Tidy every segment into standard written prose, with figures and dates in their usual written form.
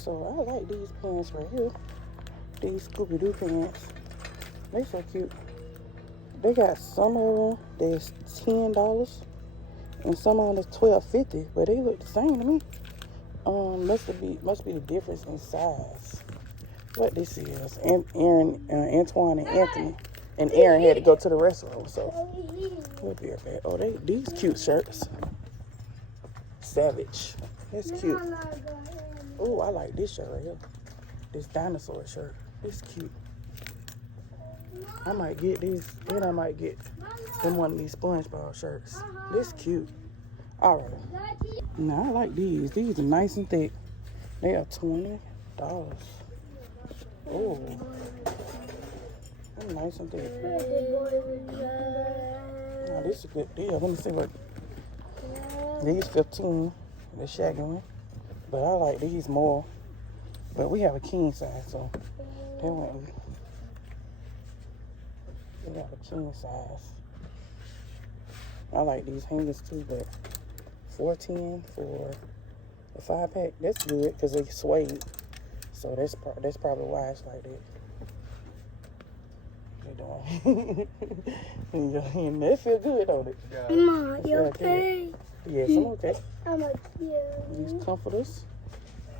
So I like these pants right here. These Scooby-Doo pants. They so cute. They got some of them that's $10 and some of them that's $12.50, but they look the same to me. Must be the difference in size. What this is? And Antoine and Anthony and Aaron had to go to the restroom, so we'll be right back. Oh, these cute shirts. Savage. That's cute. Oh, I like this shirt right here. This dinosaur shirt. It's cute. I might get these, and I might get them one of these SpongeBob shirts. This cute. All right. Now I like these. These are nice and thick. They are $20. Oh, they're nice and thick. Now this is a good deal. Let me see what. These 15. The shaggy one. But I like these more. But we have a king size, so they won't. We got a king size. I like these hangers too, but $14 for a 5-pack. That's good because they suede. So that's probably why it's like that. They doing. And they feel good, don't it? Yeah. Mom, you okay? Yes, I'm okay. I'm okay. These comforters.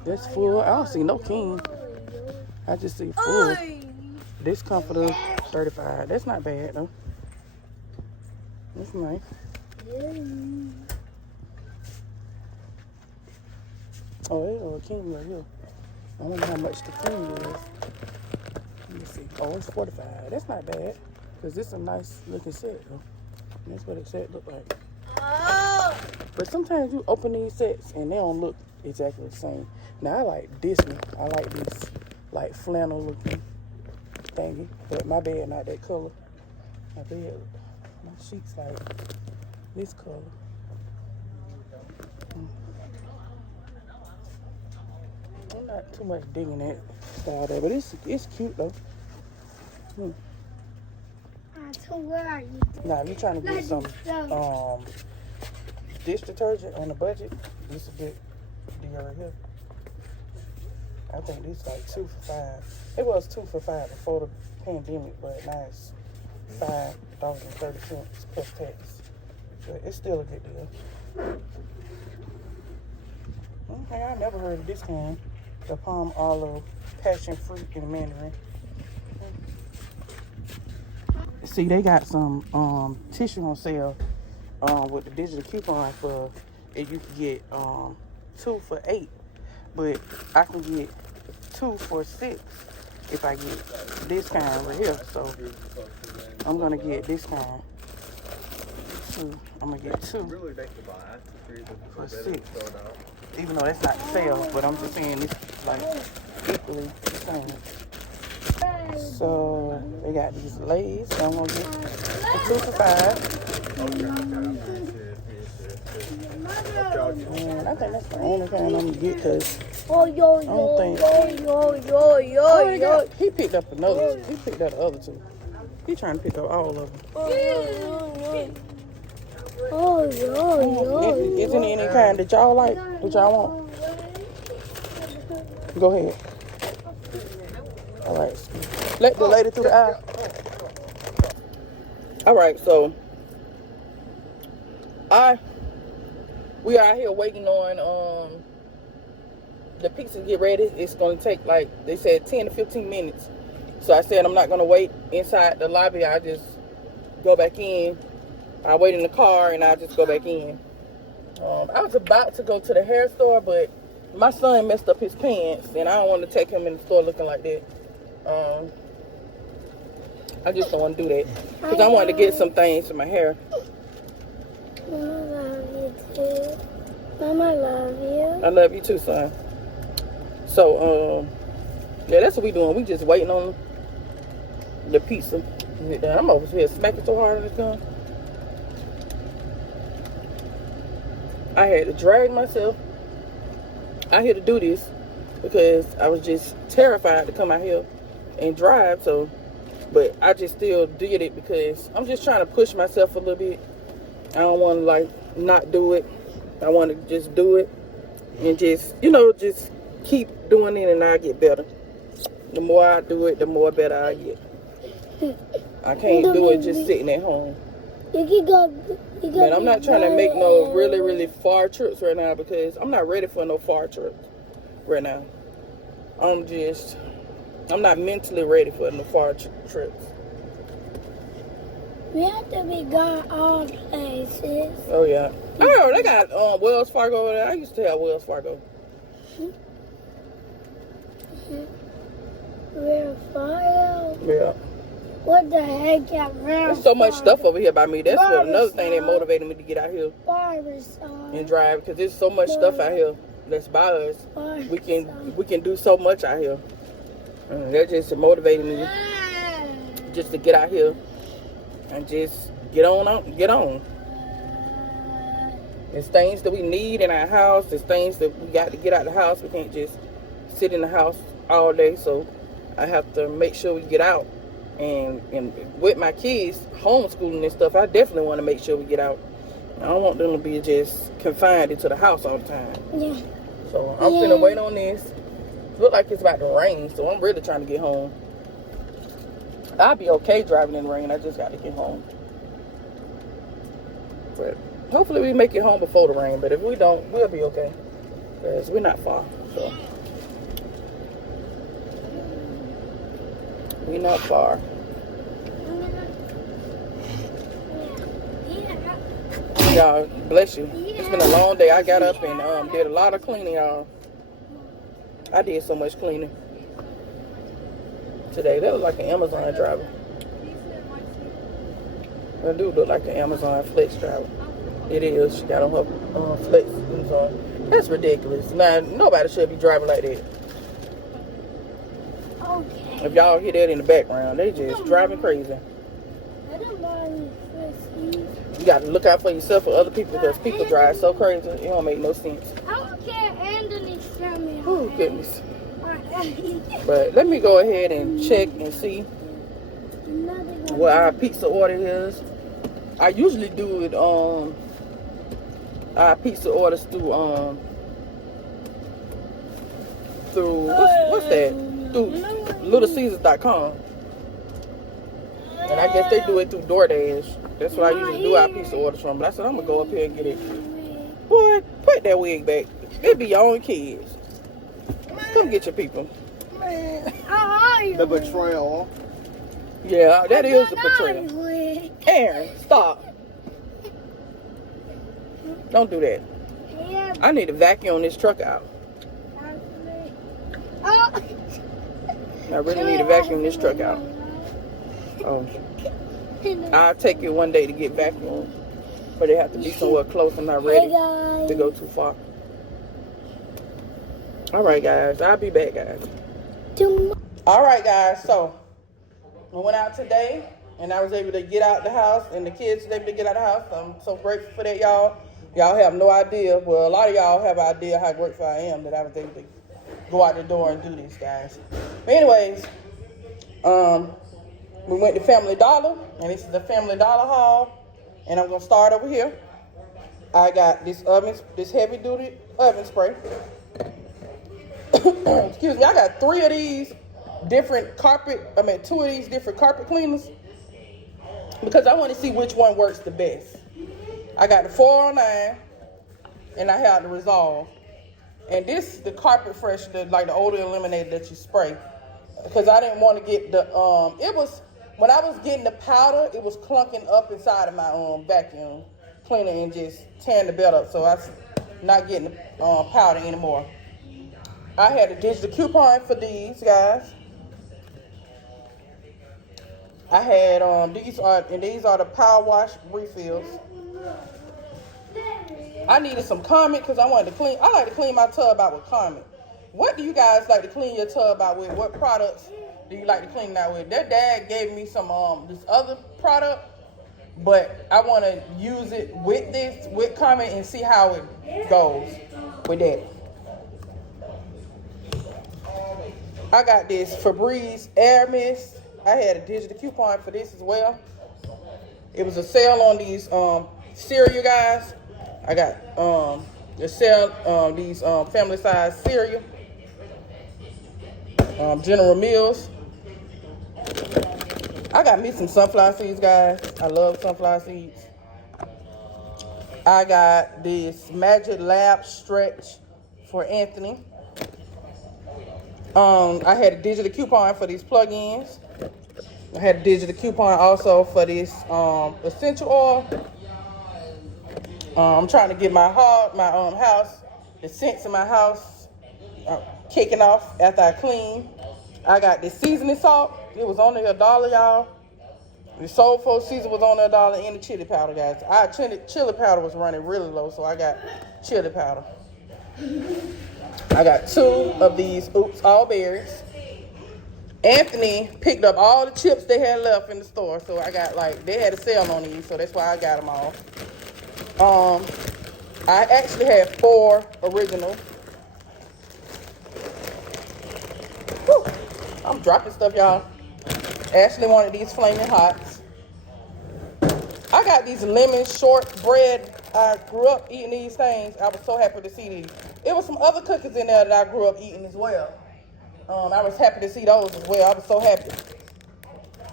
That's full. I don't see no king. I just see full. This comforter, $35. That's not bad though. That's nice. Oh, there's a king right here. I wonder how much the king is. Let me see. Oh, it's $45. That's not bad. Because this is a nice looking set though. That's what a set look like. But sometimes you open these sets and they don't look exactly the same. Now I like this one. I like this like flannel looking thingy. But my bed not that color. My sheets like this color. I'm not too much digging that style there, but it's cute though. So where are you? Now if you're trying to get some dish detergent on a budget, this is a good deal right here. I think this is like 2 for $5. It was 2 for $5 before the pandemic, but now it's $5.30 plus tax. But it's still a good deal. Okay, I never heard of this kind. The palm olive passion fruit in Mandarin. See, they got some tissue on sale with the digital coupon for, if you can get 2 for $8, but I can get 2 for $6 if I get this kind right here. So I'm gonna get this kind. I'm gonna get 2 for $6. Even though that's not the sale, but I'm just saying it's like equally the same. So they got these Lays. So I'm gonna get the 2 for $5. And I think that's the only kind I'm gonna get because I don't think. He picked up another. He picked up the other 2. He trying to pick up all of them. Isn't there any kind that y'all like? That y'all want? Go ahead. All right. Let the lady through the aisle. All right, so we are out here waiting on the pizza to get ready. It's gonna take, like they said, 10 to 15 minutes. So I said I'm not gonna wait inside the lobby. I just go back in. I wait in the car and I just go back in. I was about to go to the hair store, but my son messed up his pants and I don't want to take him in the store looking like that. I just don't want to do that because I wanted to get some things for my hair. Mama, love you too. Mama, love you. I love you too, son. So, yeah, that's what we doing. We just waiting on the pizza. I'm over here smacking so hard on this gun. I had to drag myself out here to do this because I was just terrified to come out here and drive. So, but I just still did it because I'm just trying to push myself a little bit. I don't want to like not do it. I want to just do it and just, you know, just keep doing it and I get better. The more I do it, the more better I get. I can't do it just sitting at home. You can go. Man, I'm not trying to make no really, really far trips right now because I'm not ready for no far trips right now. I'm not mentally ready for no far trips. We have to be gone all places. Oh, yeah. Oh, they got Wells Fargo over there. I used to have Wells Fargo. Real fire. Yeah. What the heck got real? There's so much stuff over here by me. That's what another thing that motivated me to get out here and drive, because there's so much stuff out here that's by us. We can do so much out here. That just motivated me just to get out here and just get on. There's things that we need in our house. There's things that we got to get out of the house. We can't just sit in the house all day. So I have to make sure we get out. And with my kids homeschooling and stuff, I definitely want to make sure we get out. I don't want them to be just confined into the house all the time. Yeah. So I'm finna wait on this. Look like it's about to rain, so I'm really trying to get home. I'll be okay driving in the rain. I just got to get home. But hopefully we make it home before the rain. But if we don't, we'll be okay, because we're not far. So we're not far. Y'all, bless you. It's been a long day. I got up and did a lot of cleaning, y'all. I did so much cleaning today. That was like an Amazon driver. That dude look like an Amazon flex driver. It is. She got on her flex boots on. That's ridiculous. Now, nobody should be driving like that. Okay. If y'all hear that in the background, they just driving crazy. I don't mind You got to look out for yourself or other people, because people drive so crazy. It don't make no sense. I don't care. Anthony showed me. Oh, goodness. But let me go ahead and check and see what our pizza order is. I usually do it our pizza orders through what's that? Through littlecaesars.com. And I guess they do it through DoorDash. That's what I usually do our pizza orders from. But I said I'm gonna go up here and get it. Boy, put that wig back. It be your own kids. Come get your people. The betrayal. Yeah, that is a betrayal. Aaron, stop. Don't do that. I need to vacuum this truck out. I really need to vacuum this truck out. Oh, I'll take it one day to get vacuumed, but it have to be somewhere close and not ready to go too far. All right, guys. I'll be back, guys. All right, guys. So I went out today, and I was able to get out the house, and the kids were able to get out the house. I'm so grateful for that, y'all. Y'all have no idea. Well, a lot of y'all have an idea how grateful I am that I was able to go out the door and do this, guys. But anyways, we went to Family Dollar, and this is the Family Dollar haul, and I'm gonna start over here. I got this heavy-duty oven spray. Excuse me. I got 2 of these different carpet cleaners, because I want to see which one works the best. I got the 409, and I have the Resolve. And this is the carpet freshener, like the odor eliminator that you spray. Because I didn't want to get the, when I was getting the powder, it was clunking up inside of my vacuum cleaner and just tearing the bed up. So I'm not getting the powder anymore. I had a digital coupon for these, guys. I had, these are the power wash refills. I needed some Comet because I like to clean my tub out with Comet. What do you guys like to clean your tub out with? What products do you like to clean it out with? Their dad gave me some, this other product, but I want to use it with Comet and see how it goes with that. I got this Febreze Air Mist. I had a digital coupon for this as well. It was a sale on these cereal, guys. I got the sale these family size cereal. General Mills. I got me some sunflower seeds, guys. I love sunflower seeds. I got this Magic Lab Stretch for Anthony. I had a digital coupon for these plug-ins. I had a digital coupon also for this essential oil. I'm trying to get my house, the scents in my house kicking off after I clean. I got this seasoning salt. It was only $1, y'all. The Soul Food season was only $1, and the chili powder, guys. Chili powder was running really low, so I got chili powder. I got 2 of these Oops All Berries. Anthony picked up all the chips they had left in the store, so I got they had a sale on these, so that's why I got them all. I actually had 4 original. Whew. I'm dropping stuff, y'all. Ashley wanted these Flaming Hots. I got these lemon shortbread. I grew up eating these things. I was so happy to see these. There was some other cookies in there that I grew up eating as well. I was happy to see those as well. I was so happy.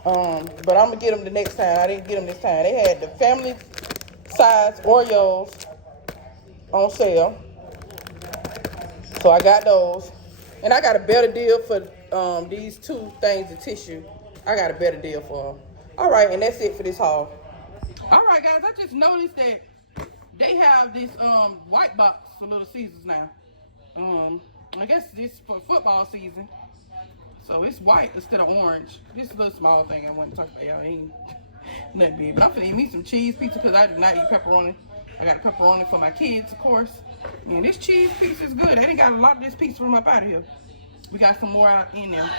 But I'm going to get them the next time. I didn't get them this time. They had the family size Oreos on sale. So I got those. And I got a better deal for these 2 things of tissue. I got a better deal for them. All right, and that's it for this haul. All right, guys, I just noticed that they have this white box for Little Caesars now. I guess this for football season. So it's white instead of orange. This little small thing I want to talk about, y'all. Ain't nothing big. But I'm finna eat me some cheese pizza because I do not eat pepperoni. I got pepperoni for my kids, of course. And this cheese pizza is good. They done got a lot of this pizza from up out of here. We got some more out in there.